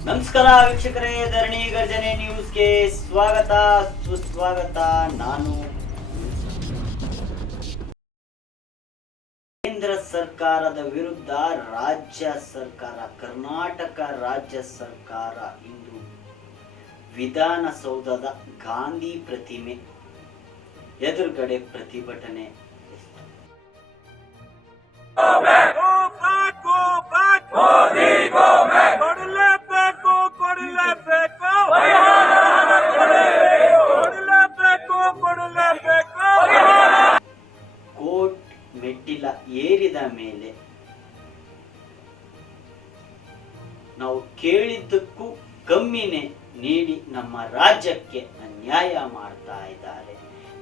ನಮಸ್ಕಾರ ವೀಕ್ಷಕರೇ ಧರಣಿ ಗರ್ಜನೆ ನ್ಯೂಸ್ಗೆ ಸ್ವಾಗತ ಸುಸ್ವಾಗತ ನಾನು ಕೇಂದ್ರ ಸರ್ಕಾರದ ವಿರುದ್ಧ ರಾಜ್ಯ ಸರ್ಕಾರ ಕರ್ನಾಟಕ ರಾಜ್ಯ ಸರ್ಕಾರ ಇಂದು ವಿಧಾನಸೌಧದ ಗಾಂಧಿ ಪ್ರತಿಮೆ ಎದುರುಗಡೆ ಪ್ರತಿಭಟನೆ Go ಕಮ್ಮಿನೇ ನೀಡಿ ನಮ್ಮ ರಾಜ್ಯಕ್ಕೆ ಅನ್ಯಾಯ ಮಾಡ್ತಾ ಇದ್ದಾರೆ.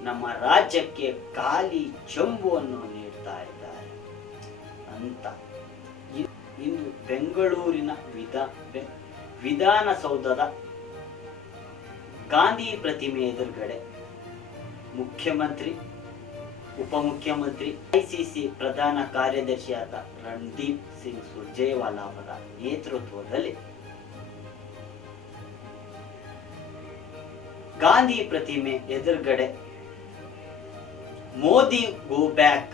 ನಮ್ಮ ರಾಜ್ಯಕ್ಕೆ ಖಾಲಿ ಚಂಬುವನ್ನು ನೀಡ್ತಾ ಇದ್ದಾರೆ. ಅಂತ. ಇ- ಇಂದು ಬೆಂಗಳೂರಿನ ವಿಧಾ, ಬೆ- ವಿಧಾನಸೌಧದ ಗಾಂಧಿ ಪ್ರತಿಮೆ ಎದುರುಗಡೆ ಮುಖ್ಯಮಂತ್ರಿ, ಉಪಮುಖ್ಯಮಂತ್ರಿ ಐಸಿಸಿ ಪ್ರಧಾನ ಕಾರ್ಯದರ್ಶಿಯಾದ ರಣದೀಪ್ ಸಿಂಗ್ ಸುರ್ಜೇವಾಲಾ ಅವರ ನೇತೃತ್ವದಲ್ಲಿ ಗಾಂಧಿ ಪ್ರತಿಮೆ ಎದುರುಗಡೆ ಮೋದಿ ಗೋ ಬ್ಯಾಕ್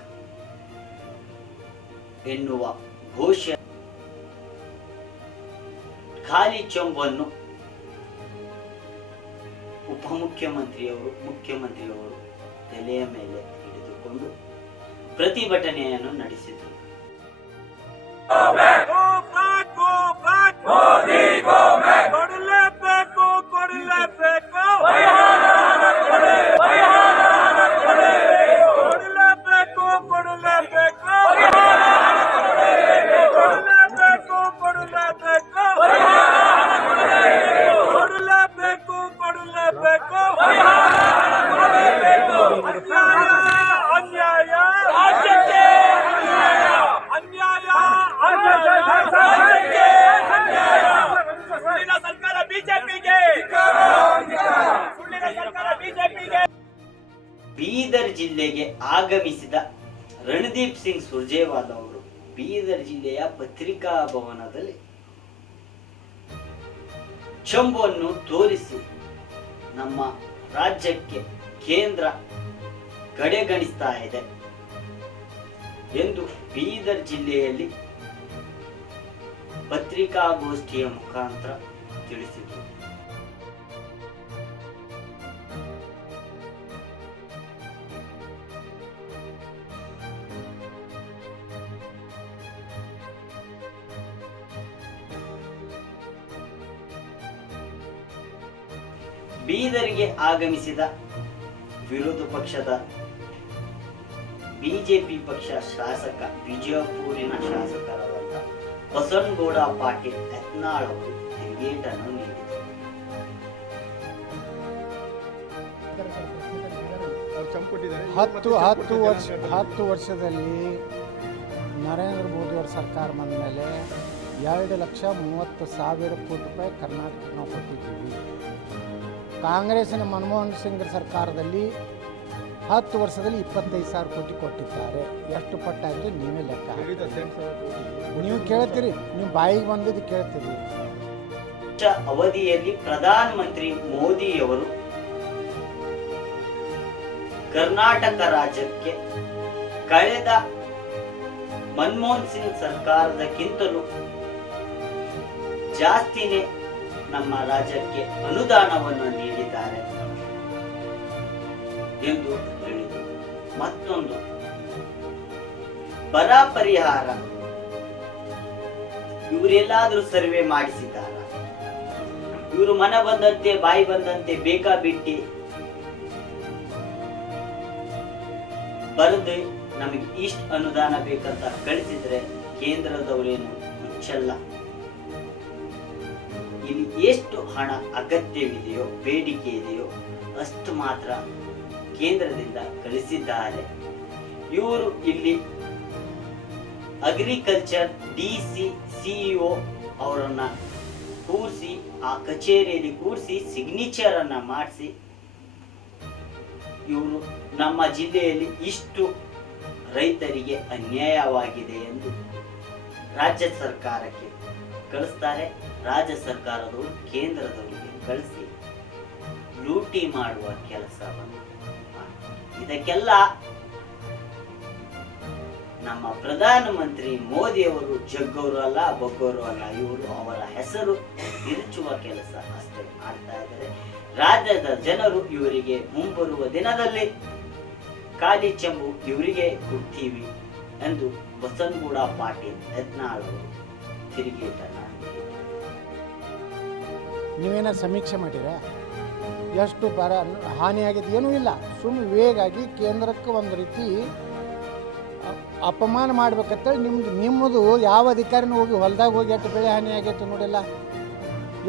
ಎನ್ನುವ ಘೋಷ ಖಾಲಿ ಚೊಂಬನ್ನು ಉಪಮುಖ್ಯಮಂತ್ರಿಯವರು, ಮುಖ್ಯಮಂತ್ರಿಯವರು ತಲೆಯ ಮೇಲೆ ಹಿಡಿದುಕೊಂಡು ಪ್ರತಿಭಟನೆಯನ್ನು ನಡೆಸಿದರು. ಬೀದರ್ ಜಿಲ್ಲೆಗೆ ಆಗಮಿಸಿದ ರಣದೀಪ್ ಸಿಂಗ್ ಸುರ್ಜೇವಾಲ ಅವರು ಬೀದರ್ ಜಿಲ್ಲೆಯ ಪತ್ರಿಕಾ ಭವನದಲ್ಲಿ ಚಂಬನ್ನು ತೋರಿಸಿ ನಮ್ಮ ರಾಜ್ಯಕ್ಕೆ ಕೇಂದ್ರ ಕಡೆಗಣಿಸ್ತಾ ಇದೆ ಎಂದು ಬೀದರ್ ಜಿಲ್ಲೆಯಲ್ಲಿ ಪತ್ರಿಕಾಗೋಷ್ಠಿಯ ಮುಖಾಂತರ ತಿಳಿಸಿದರು. ಬೀದರ್ಗೆ ಆಗಮಿಸಿದ ವಿರೋಧ ಪಕ್ಷದ ಬಿಜೆಪಿ ಪಕ್ಷ ಶಾಸಕ ವಿಜಯಪುರಿನ ಶಾಸಕರಾದಂಥ ಬಸವನಗೌಡ ಪಾಟೀಲ್ ಯತ್ನಾಳ್ ಅವರು ತಿರುಗೇಟನ್ನು ನೀಡಿದರು. ಹತ್ತು ಹತ್ತು ವರ್ಷ, ಹತ್ತು ವರ್ಷದಲ್ಲಿ ನರೇಂದ್ರ ಮೋದಿಯವರ ಸರ್ಕಾರ ಬಂದ ಮೇಲೆ ಎರಡು ಲಕ್ಷ ಮೂವತ್ತು ಸಾವಿರ ಕೋಟಿ ರೂಪಾಯಿ ಕರ್ನಾಟಕಕ್ಕೆ ನಾವು ಕೊಟ್ಟಿದ್ದೀವಿ. ಕಾಂಗ್ರೆಸ್ಸಿನ ಮನಮೋಹನ್ ಸಿಂಗ್ ಸರ್ಕಾರದಲ್ಲಿ ಹತ್ತು ವರ್ಷದಲ್ಲಿ ಇಪ್ಪತ್ತೈದು ಸಾವಿರ ಕೋಟಿ ಕೊಟ್ಟಿದ್ದಾರೆ. ಎಷ್ಟು ಪಟ್ಟಾಯಿತು ನೀವೇ ಲೆಕ್ಕ. ನೀವು ಕೇಳ್ತೀರಿ, ನೀವು ಬಾಯಿಗೆ ಬಂದಿದ್ದು ಕೇಳ್ತೀರಿ. ಅವಧಿಯಲ್ಲಿ ಪ್ರಧಾನ ಮಂತ್ರಿ ಮೋದಿಯವರು ಕರ್ನಾಟಕ ರಾಜ್ಯಕ್ಕೆ ಕಳೆದ ಮನಮೋಹನ್ ಸಿಂಗ್ ಸರ್ಕಾರದಕ್ಕಿಂತಲೂ ಜಾಸ್ತಿನೇ ನಮ್ಮ ರಾಜ್ಯಕ್ಕೆ ಅನುದಾನವನ್ನು ನೀಡಿದ್ದಾರೆ ಎಂದು ಹೇಳಿದರು. ಮತ್ತೊಂದು, ಬರ ಪರಿಹಾರ. ಇವರೆಲ್ಲಾದ್ರೂ ಸರ್ವೆ ಮಾಡಿಸಿದ್ದಾರ? ಇವರು ಮನ ಬಂದಂತೆ, ಬಾಯಿ ಬಂದಂತೆ ಬೇಕಾ ಬಿಟ್ಟಿ? ಬರದೆ ನಮಗೆ ಇಷ್ಟ ಅನುದಾನ ಬೇಕಂತ ಕಳಿಸಿದ್ರೆ ಕೇಂದ್ರದವರೇನು ಮುಚ್ಚಲ್ಲ. ಇಲ್ಲಿ ಎಷ್ಟು ಹಣ ಅಗತ್ಯವಿದೆಯೋ ಬೇಡಿಕೆ ಇದೆಯೋ ಅಷ್ಟು ಮಾತ್ರ ಕೇಂದ್ರದಿಂದ ಕಳಿಸಿದ್ದಾರೆ. ಇವರು ಇಲ್ಲಿ ಅಗ್ರಿಕಲ್ಚರ್ ಡಿ ಸಿ ಸಿಇಒ ಅವರನ್ನ ಕೂರಿಸಿ, ಆ ಕಚೇರಿಯಲ್ಲಿ ಕೂರಿಸಿ ಸಿಗ್ನೇಚರ್ ಅನ್ನ ಮಾಡಿಸಿ, ಇವರು ನಮ್ಮ ಜಿಲ್ಲೆಯಲ್ಲಿ ಇಷ್ಟು ರೈತರಿಗೆ ಅನ್ಯಾಯವಾಗಿದೆ ಎಂದು ರಾಜ್ಯ ಸರ್ಕಾರಕ್ಕೆ ಕಳಿಸ್ತಾರೆ ರಾಜ್ಯ ಸರ್ಕಾರದವರು ಕೇಂದ್ರದವರಿಗೆ ಕಳಿಸಿ ಲೂಟಿ ಮಾಡುವ ಕೆಲಸವನ್ನು. ಇದಕ್ಕೆಲ್ಲ ನಮ್ಮ ಪ್ರಧಾನಮಂತ್ರಿ ಮೋದಿಯವರು ಜಗ್ಗವರು ಅಲ್ಲ, ಬಗ್ಗವರು ಅಲ್ಲ, ಇವರು ಅವರ ಹೆಸರು ತಿರುಚುವ ಕೆಲಸ ಅಷ್ಟೇ ಮಾಡ್ತಾ ಇದ್ದಾರೆ ರಾಜ್ಯದ ಜನರು ಇವರಿಗೆ ಮುಂಬರುವ ದಿನದಲ್ಲಿ ಖಾಲಿ ಚೆಂಬು ಇವರಿಗೆ ಕೊಡ್ತೀವಿ ಎಂದು ಬಸನಗೌಡ ಪಾಟೀಲ್ ಯತ್ನಾಳ್ ಅವರು ತಿರುಗೇಟನ್ನ ನೀವೇನ ಸಮೀಕ್ಷೆ ಮಾಡಿರ? ಎಷ್ಟು ಬರ ಹಾನಿಯಾಗಿದೆ ಏನೂ ಇಲ್ಲ. ಸುಮ್ಮನೆ ವೇಗಾಗಿ ಕೇಂದ್ರಕ್ಕೆ ಒಂದು ರೀತಿ ಅಪಮಾನ ಮಾಡ್ಬೇಕಂತೇಳಿ ನಿಮ್ದು ನಿಮ್ಮದು ಯಾವ ಅಧಿಕಾರಿನೂ ಹೋಗಿ ಹೊಲ್ದಾಗ ಹೋಗಿ ಎಷ್ಟು ಬೆಳೆ ಹಾನಿ ಆಗೈತೆ ನೋಡಿಲ್ಲ.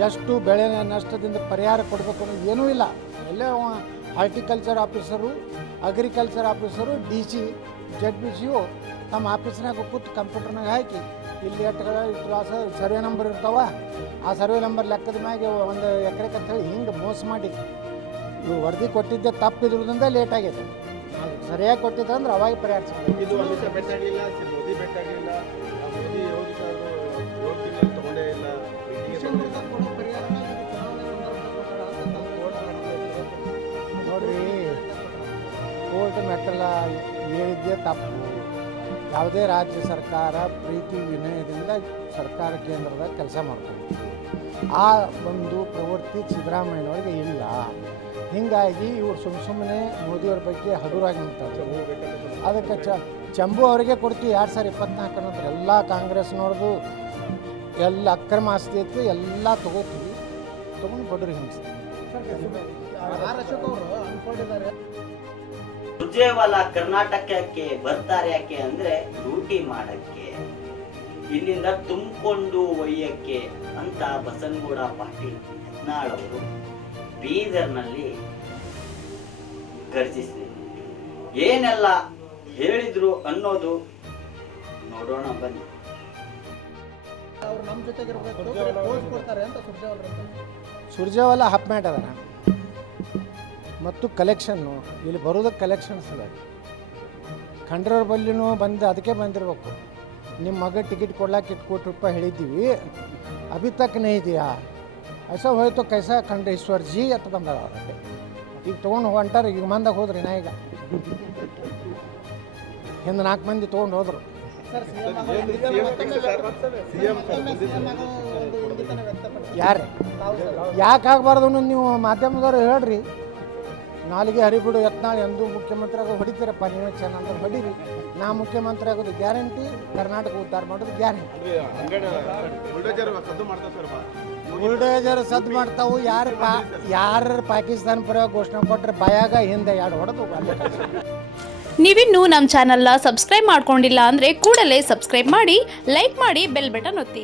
ಎಷ್ಟು ಬೆಳೆ ನಷ್ಟದಿಂದ ಪರಿಹಾರ ಕೊಡಬೇಕು ಅನ್ನೋದು ಏನೂ ಇಲ್ಲ. ಎಲ್ಲ horticulture officer agriculture officer D C Z B C ತಮ್ಮ ಆಫೀಸ್ನಾಗ ಕೂತು ಕಂಪ್ಯೂಟರ್ನಾಗ ಹಾಕಿ, ಇಲ್ಲಿ ಎಟ್ಟುಗಳ ವಾಸ ಸರ್ವೆ ನಂಬರ್ ಇರ್ತಾವ, ಆ ಸರ್ವೆ ನಂಬರ್ ಲೆಕ್ಕದ ಮ್ಯಾಗೆ ಒಂದು ಎಕರೆಗೆ ಅಂತ ಹೇಳಿ ಹಿಂಗೆ ಮೋಸ ಮಾಡಿ. ಇವು ವರದಿ ಕೊಟ್ಟಿದ್ದೆ ತಪ್ಪಿದ್ರಿಂದ ಲೇಟ್ ಆಗೈತೆ ಸರಿಯಾಗಿ ಕೊಟ್ಟಿದ್ದೆ ಅಂದ್ರೆ ಅವಾಗ ಪರಿಹಾರ ಯಾವುದೇ ರಾಜ್ಯ ಸರ್ಕಾರ ಪ್ರೀತಿ ವಿನಯದಿಂದ ಸರ್ಕಾರ ಕೇಂದ್ರದ ಕೆಲಸ ಮಾಡ್ತಾರೆ ಆ ಒಂದು ಪ್ರವೃತ್ತಿ ಸಿದ್ದರಾಮಯ್ಯನವ್ರಿಗೆ ಇಲ್ಲ. ಹೀಗಾಗಿ ಇವರು ಸುಮ್ಮ ಸುಮ್ಮನೆ ಮೋದಿಯವ್ರ ಬಗ್ಗೆ ಹಗುರಾಗಿ ನಿಂತಾರೆ ಅದಕ್ಕೆ ಚ ಚಂಬು ಅವರಿಗೆ ಕೊಡ್ತೀವಿ. ಎರಡು ಸಾವಿರ ಇಪ್ಪತ್ನಾಲ್ಕು ಅನ್ನೋದು? ಎಲ್ಲ ಕಾಂಗ್ರೆಸ್ನವ್ರದ್ದು ಎಲ್ಲ ಅಕ್ರಮ ಆಸ್ತಿ ಇತ್ತು. ಎಲ್ಲ ತಗೋತೀವಿ. ತೊಗೊಂಡು ಬಡ್ರಿ ಸುರ್ಜೇವಾಲ ಕರ್ನಾಟಕಕ್ಕೆ ಬರ್ತಾರೆ ಯಾಕೆ ಅಂದ್ರೆ ಲೂಟಿ ಮಾಡಕ್ಕೆ. ಇಲ್ಲಿಂದ ತುಂಬಿಕೊಂಡು ಒಯ್ಯಕ್ಕೆ ಅಂತ ಬಸನಗೌಡ ಪಾಟೀಲ್ ಯತ್ನಾಳ್ ಅವರು ಬೀದರ್ನಲ್ಲಿ ಗರ್ಜಿಸಿದೆ ಏನೆಲ್ಲ ಹೇಳಿದ್ರು ಅನ್ನೋದು ನೋಡೋಣ ಬನ್ನಿ. ಅವ್ರು ನಮ್ಮ ಜೊತೆಗೆ ಇರಬೇಕು ಪೋಸ್ ಕೊಡ್ತಾರೆ ಅಂತ ಸುರ್ಜೇವಾಲ ಹಪ್ ಮ್ಯಾಟ್ ಅದನ ಮತ್ತು ಕಲೆಕ್ಷನ್ನು ಇಲ್ಲಿ ಬರೋದಕ್ಕೆ ಕಲೆಕ್ಷನ್ಸ್ ಇದೆ ಖಂಡ್ರವ್ರ ಬಲ್ಲಿನೂ ಬಂದು, ಅದಕ್ಕೆ ಬಂದಿರಬೇಕು. ನಿಮ್ಮ ಮಗ ಟಿಕೆಟ್ ಕೊಡ್ಲಾಕ ಇಟ್ಟು ರೂಪಾಯಿ ಹೇಳಿದ್ದೀವಿ. ಅಭಿ ತಕ್ಕನೇ ಇದೆಯಾ? ಐಸ ಹೋಯ್ತು ಕೈಸ ಖಂಡ್ರ ಈಶ್ವರ್ ಜಿ ಅಂತ ಬಂದಾರ ಅವ್ರಿಗೆ ಈಗ ತೊಗೊಂಡು ಹೊಂಟಾರ, ಈಗ ಮಂದಾಗ ಹೋದ್ರಿ ನಾ ಈಗ. ಹಿಂದೆ ನಾಲ್ಕು ಮಂದಿ ತೊಗೊಂಡು ಹೋದರು. ಯಾರು? ಯಾಕೆ ಆಗಬಾರ್ದು ನೀವು ಮಾಧ್ಯಮದವ್ರು ಹೇಳ್ರಿ. ನಾಲಿಗೆ ಹರಿಬಿಡು ಯತ್ನಾಳ್ ಎಂದು ಮುಖ್ಯಮಂತ್ರಿ ಆಗೋದು ಹೊಡಿತೀರಪ್ಪ ನೀವೇ ಚೆನ್ನಾಗಿ ಹೊಡೀರಿ. ನಾ ಮುಖ್ಯಮಂತ್ರಿ ಆಗೋದು ಗ್ಯಾರಂಟಿ ಕರ್ನಾಟಕ ಉದ್ಧಾರ ಮಾಡೋದು ಗ್ಯಾರಂಟಿ. ಬುಲ್ಡೋಜರ್ ಸದ್ದು ಮಾಡ್ತಾರೆ ಸರ್ ಬಾ. ಬುಲ್ಡೇಜರ್ ಸದ್ದು ಮಾಡ್ತಾವು ಯಾರು ಪಾ ಯಾರು ಪಾಕಿಸ್ತಾನ ಪರ ಘೋಷಣೆ ಕೊಟ್ಟರೆ ಬಾಯಾಗ ಹಿಂದೆ ಎರಡು ಹೊಡೆದು ನೀವಿನ್ನೂ ನಮ್ಮ ಚಾನಲ್ನ ಸಬ್ಸ್ಕ್ರೈಬ್ ಮಾಡ್ಕೊಂಡಿಲ್ಲ ಅಂದರೆ ಕೂಡಲೇ ಸಬ್ಸ್ಕ್ರೈಬ್ ಮಾಡಿ ಲೈಕ್ ಮಾಡಿ ಬೆಲ್ ಬಟನ್ ಒತ್ತಿ.